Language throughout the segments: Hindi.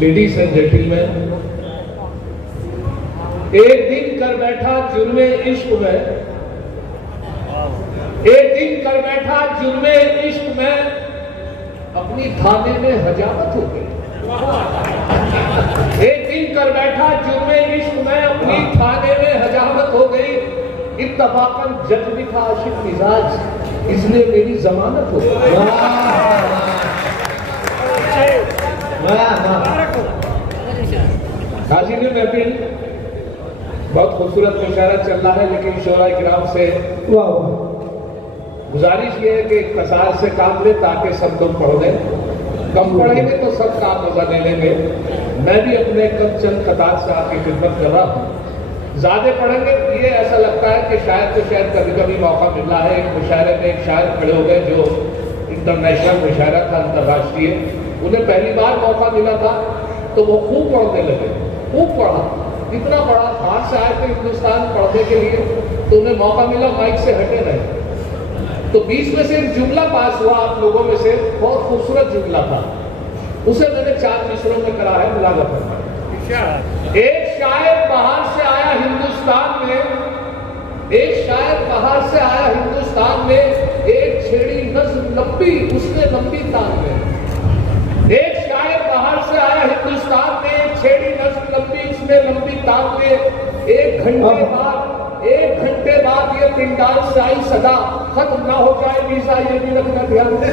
लेडीज एंड जेंटलमैन, एक दिन कर बैठा जुर्मे इश्क में, एक दिन कर बैठा जुर्मे इश्क में, अपनी थाने में हजामत हो गई। एक दिन कर बैठा जुर्मे इश्क में, अपनी थाने में हजामत हो गई। इत्तफाकन जज भी था आशिक मिजाज, इसलिए मेरी जमानत हो गई। हाजिर महफिल, बहुत खूबसूरत मुशायरा चल रहा है, लेकिन शोरा किराम से गुजारिश ये है कि कसार से काम ले ताकि सब लोग पढ़ लें। कम पढ़ेंगे तो सब काम मजा ले लेंगे। मैं भी अपने कम चंद कतार से आपकी खिदमत कर रहा हूँ। ज्यादा पढ़ेंगे ये ऐसा लगता है कि शायद तो शायद कभी कभी मौका मिल रहा है। एक मुशायरे में एक शायर खड़े हो गए जो इंटरनेशनल मुशायरा था, अंतर्राष्ट्रीय, उन्हें पहली बार मौका मिला था तो वो खूब पढ़ने लगे, खूब पढ़ा, इतना पढ़ा, बाहर से आए थे हिंदुस्तान पढ़ने के लिए, तो उन्हें मौका मिला, माइक से हटे रहे। तो बीच में से एक जुमला पास हुआ आप लोगों में से, बहुत खूबसूरत जुमला था, उसे मैंने 4 मिसरों में करा है, मुलाकात करना। एक शायर बाहर से आया हिंदुस्तान में, एक शायर बाहर से आया हिंदुस्तान में, एक छेड़ी नज्म लंबी उसने लंबी तान में। एक शायर बाहर से आया हिंदुस्तान में, एक छेड़ी नज्म लंबी उसने लंबी तान में। एक घंटे बाद ये पिंडाल से आई सदा, खत्म ना हो जाए वीजा ये भी रखना ध्यान में।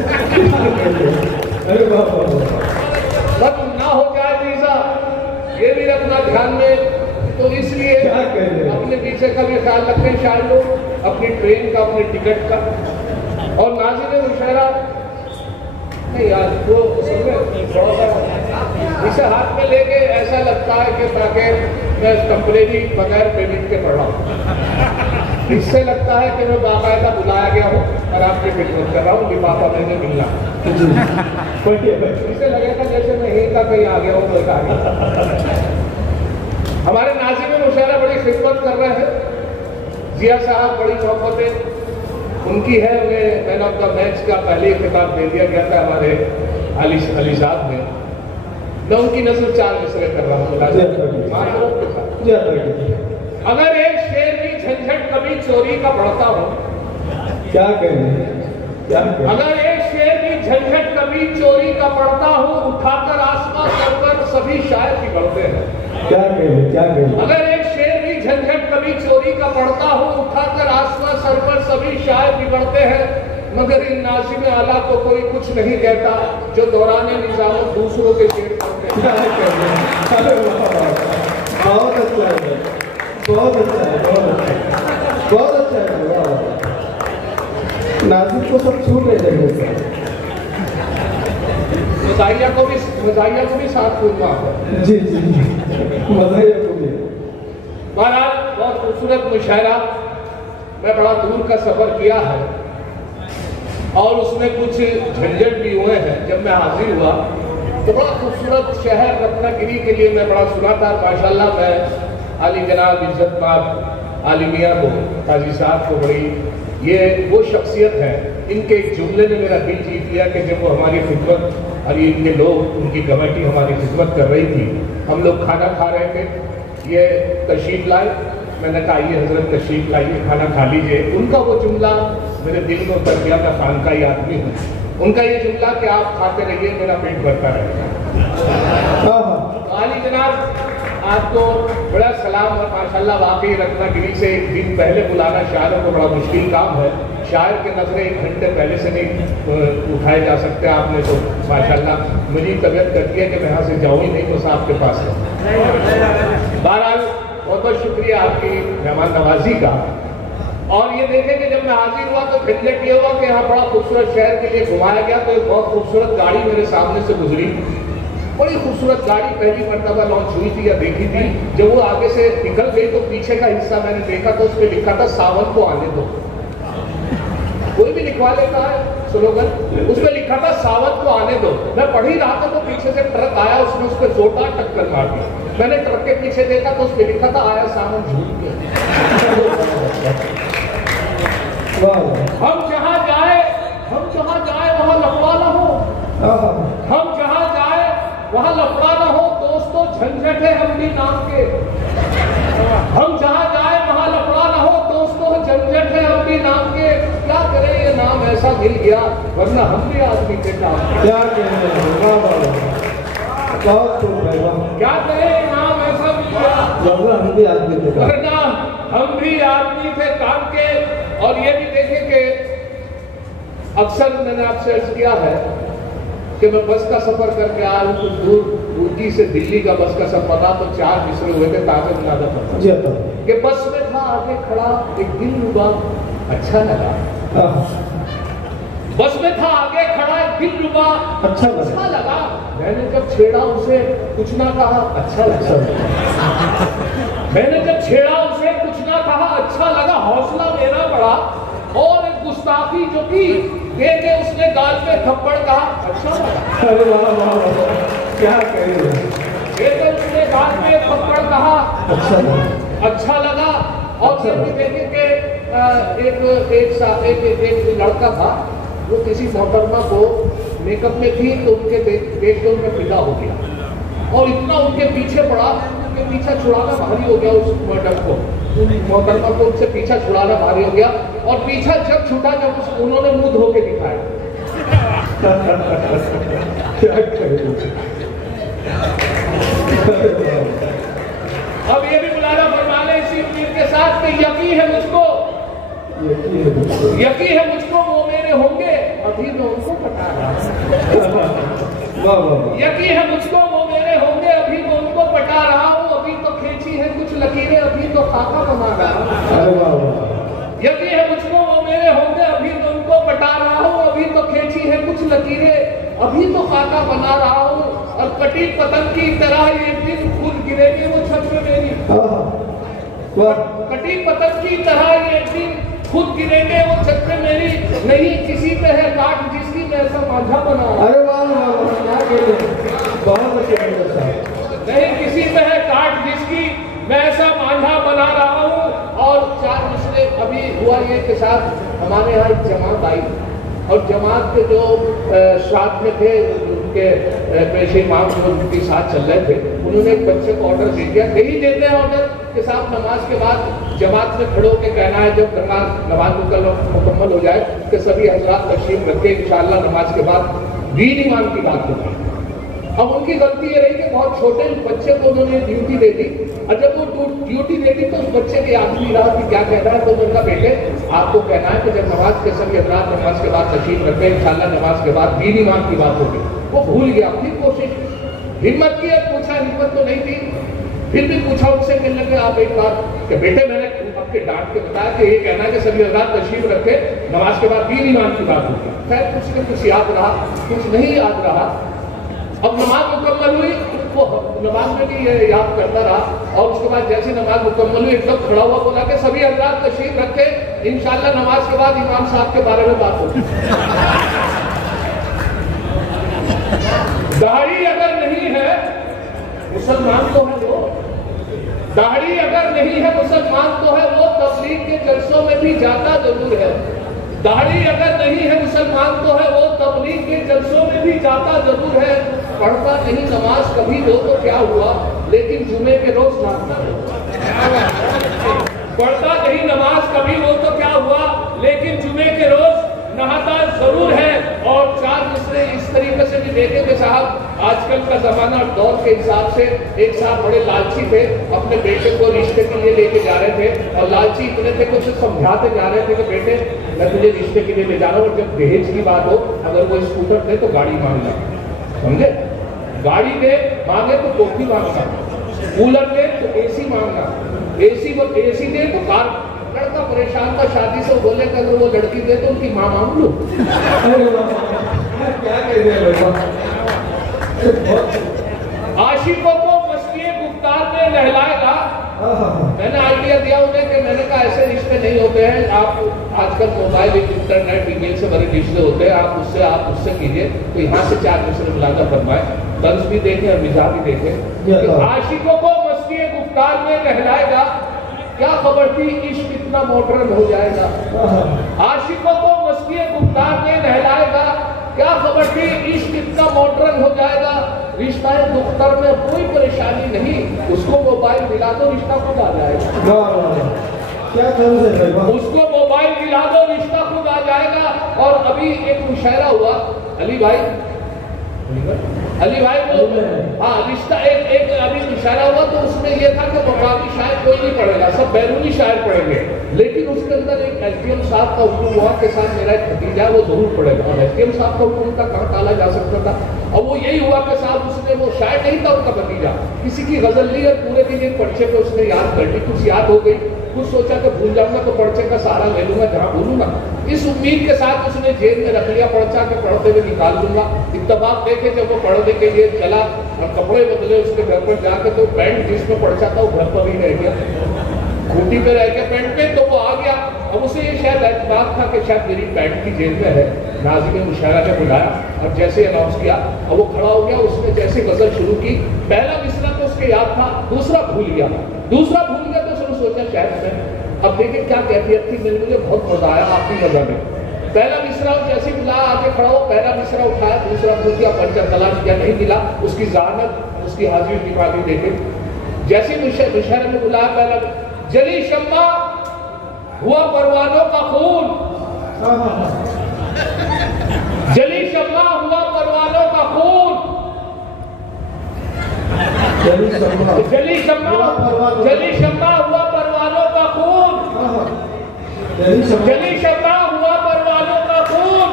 खत्म ना हो जाए वीजा ये भी रखना ध्यान में। तो इसलिए अपने पीछे का भी ख्याल रखें शायर लोग, अपनी ट्रेन का, अपने टिकट का। और नाज़िर मुशायरा नहीं यार, वो इसे हाथ में लेके ऐसा लगता है कि ताकि मैं टेम्परेरी बगैर पेमेंट के पढ़ रहा हूँ। इससे लगता है कि मैं बाकायदा बुलाया गया हूँ और आपकी खिदमत कर रहा हूँ, लिफाफा मैंने मिलना। इसे लगेगा जैसे मैं यहीं का कहीं आ गया हूँ, तो आ गया। हमारे नाज़िर मुशायरा बड़ी खिदमत कर रहे हैं। जिया साहब बड़ी मोहब्बतें उनकी है, उन्हें मैन ऑफ द मैच का पहले ही खिताब दे दिया गया था हमारे अलीजाद में। मैं उनकी नस्ल 4 मिसरे कर रहा हूँ। अगर एक शेर की झंझट कभी चोरी का बढ़ता हो, क्या करें? अगर एक शेर की झंझट कभी चोरी का पड़ता हो, उठाकर आसमां सर पर सभी शायर बिगड़ते हैं। क्या करें? क्या करें? अगर एक शेर की झंझट कभी चोरी का पड़ता हो, उठाकर आसमां सर पर सभी शायर बिगड़ते हैं। मगर इन नाज़िम आला को कोई कुछ नहीं कहता जो दौराने निजाम दूसरों के शेर पढ़ते हैं। बहुत अच्छा है, बहुत अच्छा है, बहुत अच्छा है। नाज़िम को सब छूट रहे थे। मज़ाहिया को भी साथ दूंगा। जी जी, मज़ाहिया को भी। बहरहाल बहुत खूबसूरत मुशायरा, मैं बड़ा दूर का सफर किया है और उसमें कुछ झंझट भी हुए हैं। जब मैं हाजिर हुआ तो बड़ा खूबसूरत शहर रत्नागिरी के लिए मैं बड़ा सुना था। माशाल्लाह मैं आली जनाब इज्जतमाब आलिमिया को, काजी साहब को, बड़ी ये वो शख्सियत है, इनके एक जुमले ने मेरा दिल जीत लिया कि जब वो हमारी खिदमत और इनके लोग, उनकी कमेटी हमारी खिदमत कर रही थी, हम लोग खाना खा रहे थे, ये तशरीफ लाए, मैंने कहा ये हजरत तशरीफ लाइए, खाना खा लीजिए। उनका वो जुमला मेरे दिल में उतर गया, मैं खानकाही आदमी हूँ। उनका ये जुमला कि आप खाते रहिए, मेरा पेट भरता रहेगा। आली जनाब आपको बड़ा सलाम और माशाल्लाह, वाकई रत्नागिरी से एक दिन पहले बुलाना शायरों को बड़ा मुश्किल काम है। शायर के नजरें 1 घंटे पहले से नहीं उठाए जा सकते। आपने तो माशाल्लाह मुझे तबीयत करती है कि मैं यहाँ से जाऊँ ही नहीं, तो साहब के पास है। बहरहाल बहुत बहुत शुक्रिया आपकी मेहमान नवाजी का। और ये देखें कि जब मैं हाजिर हुआ तो झंझट ये हुआ कि यहाँ बड़ा खूबसूरत शहर के लिए घुमाया गया, तो एक बहुत खूबसूरत गाड़ी मेरे सामने से गुजरी। बड़ी खूबसूरत गाड़ी, पहली मरतबा लॉन्च हुई थी या देखी थी। जब वो आगे से निकल गई तो पीछे का हिस्सा मैंने देखा तो उस पर लिखा था सावन को आने दो। कोई भी लिखवा लेता है स्लोगन, उस पर लिखा था सावन को आने दो। मैं पढ़ ही रहा था तो पीछे से ट्रक आया, उसने उस पर जोरदार टक्कर मार दी। मैंने ट्रक के पीछे देखा तो उस पर लिखा था आया सावन झूठ के। हम जहाँ जाए वहाँ लफड़ा ना हो, हम जहाँ जाए वहाँ लफड़ा ना हो, झंझट है हमरी नाम के, हम जहाँ जाए वहाँ लफड़ा ना हो दोस्तों, झंझट है हमरी नाम के। क्या करें ये नाम ऐसा मिल गया, वरना हम भी आदमी के काम क्या क्या करें, ये नाम ऐसा मिल गया हम भी आदमी थे, वरना हम भी आदमी थे काम के। और ये भी देखें कि अक्सर मैंने आपसे अर्ज किया है कि मैं बस का सफर करके आया हूँ, कुछ दूर ऊटी से दिल्ली का बस का सफर था, तो 4 मिसरे हुए थे ताकत नादा पर कि बस में था आगे खड़ा एक दिल रुबा अच्छा लगा, बस में था आगे खड़ा एक दिल रुबा अच्छा लगा। मैंने जब छेड़ा उसे कुछ ना कहा अच्छा लगा, मैंने जब छेड़ा उसे कुछ ना कहा अच्छा लगा। हौसला मेरा बढ़ा और एक गुस्ताखी जो की के उसने गाल पे थप्पड़ कहा अच्छा लगा। अरे वाह वाह वाह, क्या कहे, उसने गाल पे थप्पड़ कहा अच्छा लगा। और ये भी देखे कि एक लड़का था, वो किसी मोहतरमा को मेकअप में थी तो उनके देख के उनका फिदा हो गया और इतना उनके पीछे पड़ा, उनके पीछा छुड़ाना भारी हो गया उस मर्डर को, मोहतरमा को उनसे पीछा छुड़ाना भारी हो गया। और पीछा जब छूटा जब उन्होंने मुंह धो के दिखाया। अब ये भी बुलाना फरमाने इसी उम्मीद के साथ कि यकीन है मुझको वो मेरे होंगे अभी मैं उनको पटा रहा हूँ, यकीन है मुझको वो मेरे होंगे अभी मैं उनको पटा रहा हूँ, अभी तो खींची है कुछ लकीरें अभी तो खाका बना रहा हूँ। यकीन है मुझको वो मेरे होंगे अभी मैं उनको पटा रहा हूँ, अभी तो खींची है कुछ लकीरें अभी तो खाका बना रहा हूँ। और कटी पतंग की तरह एक दिन खुद गिरेगी वो छत में मेरी, कटी पतंग की तरह एक दिन खुद गिरेंगे वो छत में मेरी, नहीं किसी पे है काट जिसकी मैं ऐसा मांझा बना। अरे वाह बहुत अच्छे, नहीं किसी पे है काट जिसकी मैं ऐसा मांझा बना रहा हूँ। और 4 मिसरे अभी हुआ ये के साथ हमारे यहाँ एक जमात आई और जमात के जो साथ में थे उनके पेशे इमाम जो उनके साथ चल रहे थे, उन्होंने एक बच्चे को ऑर्डर दे दिया, यही देते हैं ऑर्डर के साथ नमाज के बाद जमात में खड़े होकर कहना है जब नमाज मुकम्मल हो जाए कि सभी हजरात तशरीफ रखे, इंशाअल्लाह नमाज के बाद दीन ईमान की बात होगी। अब उनकी गलती ये रही कि बहुत छोटे बच्चे को उन्होंने ड्यूटी दे दी और जब वो ड्यूटी दे दी तो उस बच्चे के याद नहीं रहा कि क्या कहना है। तो उनका बेटे आपको कहना है कि जब नमाज के सभी हजरात नमाज के बाद तशरीफ रखे, इंशाअल्लाह नमाज के बाद दीन ईमान की बात होगी। वो भूल गया, फिर कोशिश हिम्मत की, पूछा हिम्मत तो नहीं थी, फिर भी पूछा उनसे मिलने के आप एक बार कि बेटे मैंने आपके डांट के बताया कि ये कहना है कि सभी हजरात तशरीफ रखे, नमाज के बाद दीन ईमान की बात होगी। खैर कुछ याद रहा, कुछ नहीं याद रहा। अब नमाज मुकम्मल हुई, वो नमाज में भी ये याद करता रहा और उसके बाद जैसे नमाज मुकम्मल हुई एकदम खड़ा हुआ बोला कि सभी हजरात तशरीफ रखे, इंशाअल्लाह नमाज के बाद इमाम साहब के बारे में बात होगी। दाढ़ी अगर नहीं है मुसलमान तो है वो, दाढ़ी अगर नहीं है मुसलमान तो है वो, तबलीग के जलसों में भी जाता जरूर है। दाढ़ी अगर नहीं है मुसलमान तो है वो, तबलीग के जलसों में भी जाता जरूर है। पढ़ता नहीं नमाज कभी हो तो क्या हुआ, लेकिन जुमे के रोज नहाता है। पढ़ता नहीं नमाज कभी हो तो क्या हुआ, लेकिन जुमे के रोज नहाता जरूर है। और 4 मिसरे इस तरीके से भी देखे कि साहब आजकल का जमाना और दौर के हिसाब से एक साहब बड़े लालची थे, अपने बेटे को रिश्ते के लिए लेके जा रहे थे और लालची इतने थे कुछ समझाते जा रहे थे कि बेटे मैं तुझे रिश्ते के लिए ले जा रहा हूँ और जब दहेज की बात हो अगर वो स्कूटर दे तो गाड़ी मांगना, समझे, गाड़ी दे मांगे तो टोपी मांगना, कूलर दे तो एसी मांगना, एसी दे तो कार। लड़का परेशान था शादी से, बोले कि अगर वो लड़की दे तो उनकी माँ मांग लो। क्या कह रहे आशिकों को मस्ती गुफ्तार में नहलाएगा। मैंने आइडिया दिया उन्हें कि मैंने कहा ऐसे रिश्ते नहीं होते हैं, आप आजकल मोबाइल इंटरनेट ईमेल से बड़े रिश्ते होते हैं, आप उससे कीजिए। तो यहाँ से 4 मिसरे मुलाजा फरमाए, तंज भी देखें और मिजाज भी देखें। आशिकों को मस्ती गुफ्तार में नहलाएगा, क्या खबर थी इश्क कितना मॉडर्न हो जाएगा। आशिकों को मस्ती गुफ्तार में नहलाएगा, क्या खबर थी इश्क कितना मॉडर्न हो जाएगा। रिश्ता दुख्तर में कोई परेशानी नहीं, उसको मोबाइल दिला दो रिश्ता खुद आ जाएगा। क्या उसको मोबाइल दिला दो रिश्ता खुद आ जाएगा। और अभी एक मुशायरा हुआ अली भाई को, हाँ रिश्ता एक अभी मुशायरा हुआ तो उसमें यह था कि मकामी शायर कोई नहीं पढ़ेगा, सब बैरूनी शायर पढ़ेंगे, लेकिन उसके अंदर एक एसडीएम साहब का हुक्म हुआ के साथ मेरा एक भतीजा वो जरूर पढ़ेगा। और एसडीएम साहब का हुक्म का कहाँ टाला जा सकता था। और वो यही हुआ कि साहब उसने, वो शायर नहीं था उनका भतीजा, किसी की गजल ली और पूरे दिन एक पर्चे पे उसने याद कर ली, कुछ याद हो गई, कुछ सोचा कि भूल जाऊंगा तो पर्चे का सहारा ले लूंगा जहां भूलूंगा, इस उम्मीद के साथ उसने जेब में रख लिया पर्चा के पढ़ते हुए निकाल दूंगा। इत्तेफाक देखे जब वो पढ़ने के लिए चला और कपड़े बदले उसके घर पर जाकर तो पैंट जिसमें पर्चा था वो घर पर ही रह गया, खूंटी पे रह गया पैंट पे, तो वो आ गया। अब उसे ये शायद एतबार था कि शायद मेरी पैंट की जेब में है। नाज़िम मुशायरा ने बुलाया और जैसे अनाउंस किया अब वो खड़ा हो गया, उसने जैसे गजल शुरू की, पहला मिसरा तो उसके याद था, दूसरा भूल गया तो उसने सोचा शायद मैं, अब देखिए क्या कैफियत थी, मुझे बहुत मजा आया आपकी नजर में। पहला मिसरा जैसे बुलाया आके खड़ा हो, पहला मिसरा उठाया, दूसरा भूल गया, पर्चा तलाश किया नहीं मिला, उसकी ज़हानत उसकी हाजिरी दिखाई देखे। जैसे मुशायरे में बुलाया पहला, जली शम्मा हुआ परवानों का खून, जली शम्मा हुआ परवानों का खून, जली शम्मा हुआ परवानों का खून, जली शम्मा हुआ परवानों का खून,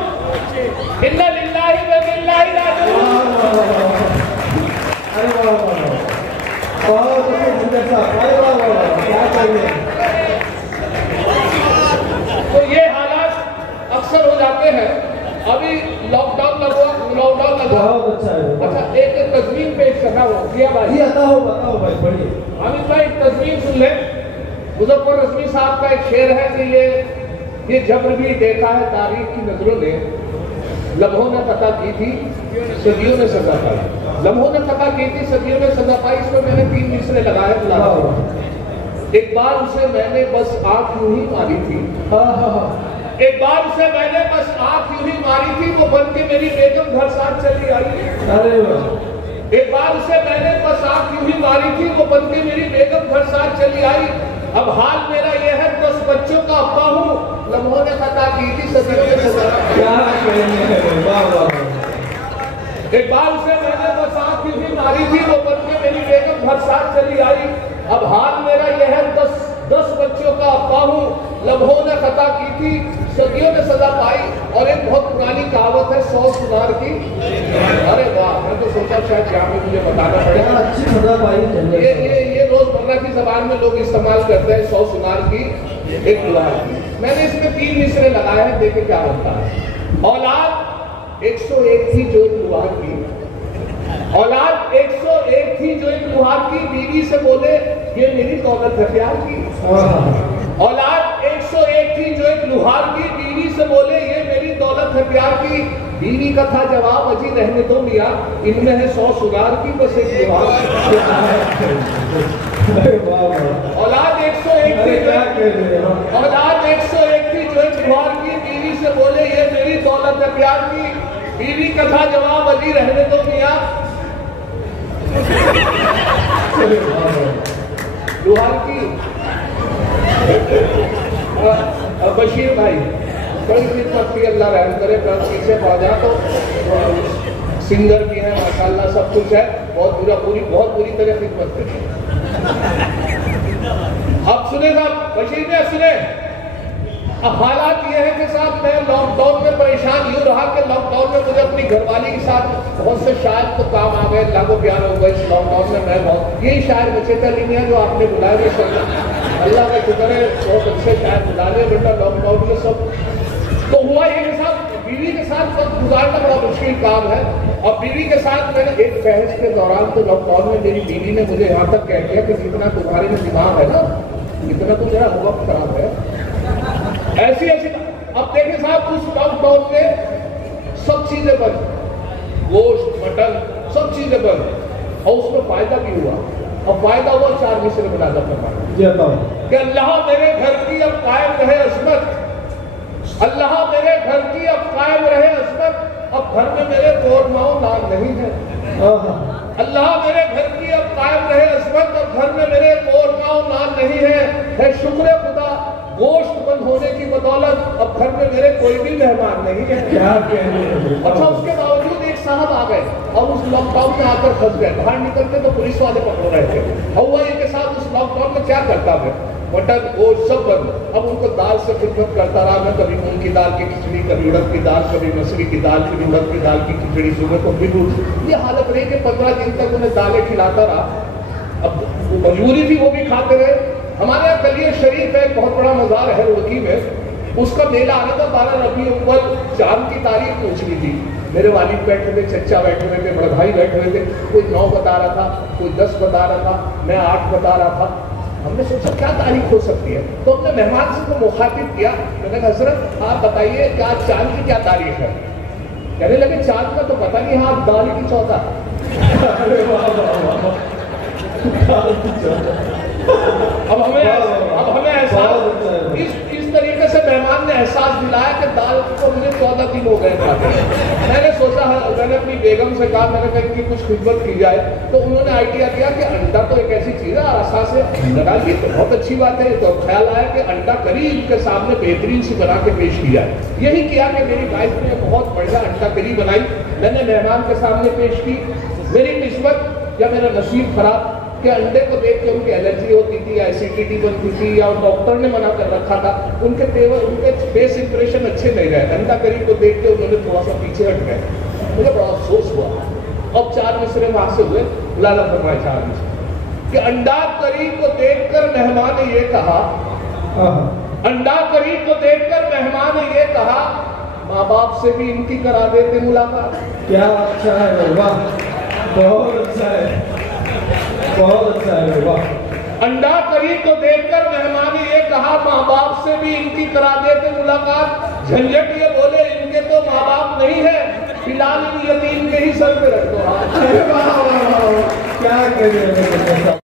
इन्ना लिल्लाहि व इन्ना इलैहि राजिऊन। तो ये हालात अक्सर हो जाते हैं। अभी लॉकडाउन लगा। अच्छा एक तस्वीर पेश करना हो किया भाई, बताओ भाई, बढ़िए हामिद भाई तस्वीर सुन ले। मुजफ्फर रज़वी साहब का एक शेर है कि ये जब्र भी देखा है तारीख की नजरों ने, लम्हों ने खता की थी सदियों ने सजा पाई, लम्हों ने खता की थी सदियों ने सजा पाई। इसमें मैंने 3 मिसरे लगाए। एक बार उसे मैंने बस आंख यूं ही मारी थी, एक बार उसे मैंने बस आंख यूं ही मारी थी, वो बन के मेरी बेगम घर साथ चली आई। एक बार उसे मैंने बस आंख यूं ही मारी थी, वो बन के मेरी बेगम घर साथ चली आई। अब हाल मेरा यह है 10 बच्चों का अब्बा हूँ, लम्हों ने खता की थी सदियों ने सजा। एक बार उसे मैंने बस आंख यूं ही मारी थी, वो बन के मेरी बेगम घर साथ चली आई। अब हाल मेरा यह है 10 बच्चों का अब्बा हूँ, लम्हों ने खता की थी सदियों ने सजा पाई। और एक बहुत पुरानी कहावत है 100 सुनार की। अरे वाह, मैं तो सोचा शायद यहाँ पे मुझे बताना पड़ेगा। अच्छी सजा पाई। ये रोजमर्रा की जबान में लोग इस्तेमाल करते हैं 100 सुनार की एक दुआर की। मैंने इसमें 3 मिसरे लगाए हैं, देखे क्या होता है। औलाद 101 थी जो एक लुहार की, औलाद 101 थी जो एक लुहार की, बीवी से बोले ये मेरी दौलत है प्यार की। औलाद 101 थी जो एक लुहार की, बीवी से बोले ये मेरी दौलत है प्यार की। बीवी का था जवाब अजी रहने दो मियाँ, इनमें है 100 सुनार की बस एक लुहार की। औलाद 101 थी जो एक लुहार की, बीवी से बोले ये मेरी दौलत है प्यार की। बीवी का था जवाब अजी रहने दो मियाँ, लुहार की। बशीर भाई बड़ी खिदमत की, अल्लाह रहम करे। पीछे पौधा तो सिंगर भी है माशाल्लाह, सब कुछ है, बहुत बुरी तरह खिदमत करी। अब सुने साहब, बशीर ने सुने। अब हालात ये है कि साहब मैं लॉकडाउन में परेशान यूँ रहा कि लॉकडाउन में मुझे अपनी घरवाली के साथ बहुत से शायर तो काम आ गए, लागो प्यार हो गए। इस लॉकडाउन में मैं बहुत, यही शायर बचे थे लिमिया जो आपने बुलाए हुए, अल्लाह का शुक्र है बहुत अच्छे शायर बुला ले, वरना लॉकडाउन में सब तो हुआ ये कि साहब बीवी के साथ वक्त गुजारना बड़ा मुश्किल काम है। और बीवी के साथ मैंने एक बहस के दौरान तो लॉकडाउन में मेरी बीवी ने मुझे यहाँ तक कह दिया कि जितना तुम्हारे में दिमाग है ना, इतना तो मेरा वक्त खराब है। ऐसी अब देखे साहब उस लॉकडाउन में सब चीजें बंद, गोश्त मटन सब चीजें बंद, और उसमें फायदा भी हुआ। और फायदा हुआ 4 मिसरे मुलाजा फरमाया कि अल्लाह मेरे घर की अब कायम रहे अजमत, अल्लाह मेरे घर की अब कायम रहे अजमत। अब घर में मेरे और माओ नाम नहीं है। अल्लाह मेरे घर की अब कायम रहे अजमत, अब घर में मेरे और माओ नाम नहीं है शुक्र खुदा गोश्त बंद होने की बदौलत अब घर में मेरे कोई भी मेहमान नहीं है। क्या कहने। अच्छा, उसके बावजूद एक साहब आ गए और उस लॉकडाउन में आकर फंस गए। बाहर निकलते तो पुलिस वाले पकड़ रहे थे। हुआ इनके साथ उस लॉकडाउन में क्या करता है, मटन वो सब बंद। अब उनको दाल से खिदमत करता रहा मैं, कभी मूंग की दाल की खिचड़ी, कभी उड़द की दाल, कभी मसूरी की दाल, कभी उड़द की दाल की खिचड़ी, सुबह को भी दूध। ये हालत रही कि 15 दिन तक उन्हें दालें खिलाता रहा। अब मजबूरी थी, वो भी खाते रहे। हमारे यहाँ कलिया शरीफ है, बहुत बड़ा मजार है रुड़की में, उसका मेला आना था 12 रबी अव्वल। चांद की तारीख पूछ ली थी। मेरे वालिद बैठे थे, चचा बैठे हुए थे, बड़े भाई बैठे हुए थे। कोई 9 बता रहा था, कोई 10 बता रहा था, मैं 8 बता रहा था। हमने सोचा क्या तारीख हो सकती है, तो हमने मेहमान से तो मुखातिब किया। मैंने कहा हजरत आप बताइए कि आज चांद की क्या तारीख है। कहने लगे चांद का तो पता नहीं, हाँ दाल की 14। अब हमें एहसास इस तरीके से मेहमान ने एहसास दिलाया कि दाल को मुझे 14 दिन हो गए खाते। मैंने सोचा, मैंने अपनी बेगम से कहा, मैंने कहा इनकी कुछ खिदमत की जाए। तो उन्होंने आइडिया दिया कि अंडा तो एक ऐसी चीज है आशा से लगा, ये तो बहुत अच्छी बात है। तो ख्याल आया कि अंडा करी इनके सामने बेहतरीन सी बना के पेश की जाए। यही किया कि मेरी वाइफ ने बहुत बढ़िया अंडा करी बनाई, मैंने मेहमान के सामने पेश की। मेरी किस्मत या मेरा नसीब खराब कि अंडे को देख के उनकी एलर्जी होती थी या एसिडिटी बनती थी या डॉक्टर ने मना कर रखा था। उनके तेवर, उनके फेस इंप्रेशन अच्छे नहीं रहे। अंडा करी को देख के उन्होंने थोड़ा सा पीछे हट गए। मुझे बड़ा अफसोस हुआ। अब 4 मिसरे वहां से हुए, लाला फरमाए 4 मिसरे कि अंडा करी को देखकर मेहमान ने ये कहा, अंडा करी को देखकर मेहमान ने ये कहा, माँ बाप से भी इनकी करा देते मुलाकात। क्या अच्छा है, वाह बहुत अच्छा है, बहुत अच्छा है, वाह। अंडा करी को देखकर मेहमान ने ये कहा, माँ बाप से भी इनकी करा देते मुलाकात। झंझट ये बोले इनके तो माँ बाप नहीं है, फिलहाल इन यतीम के ही सर पे रख दो हाथ। क्या करिए।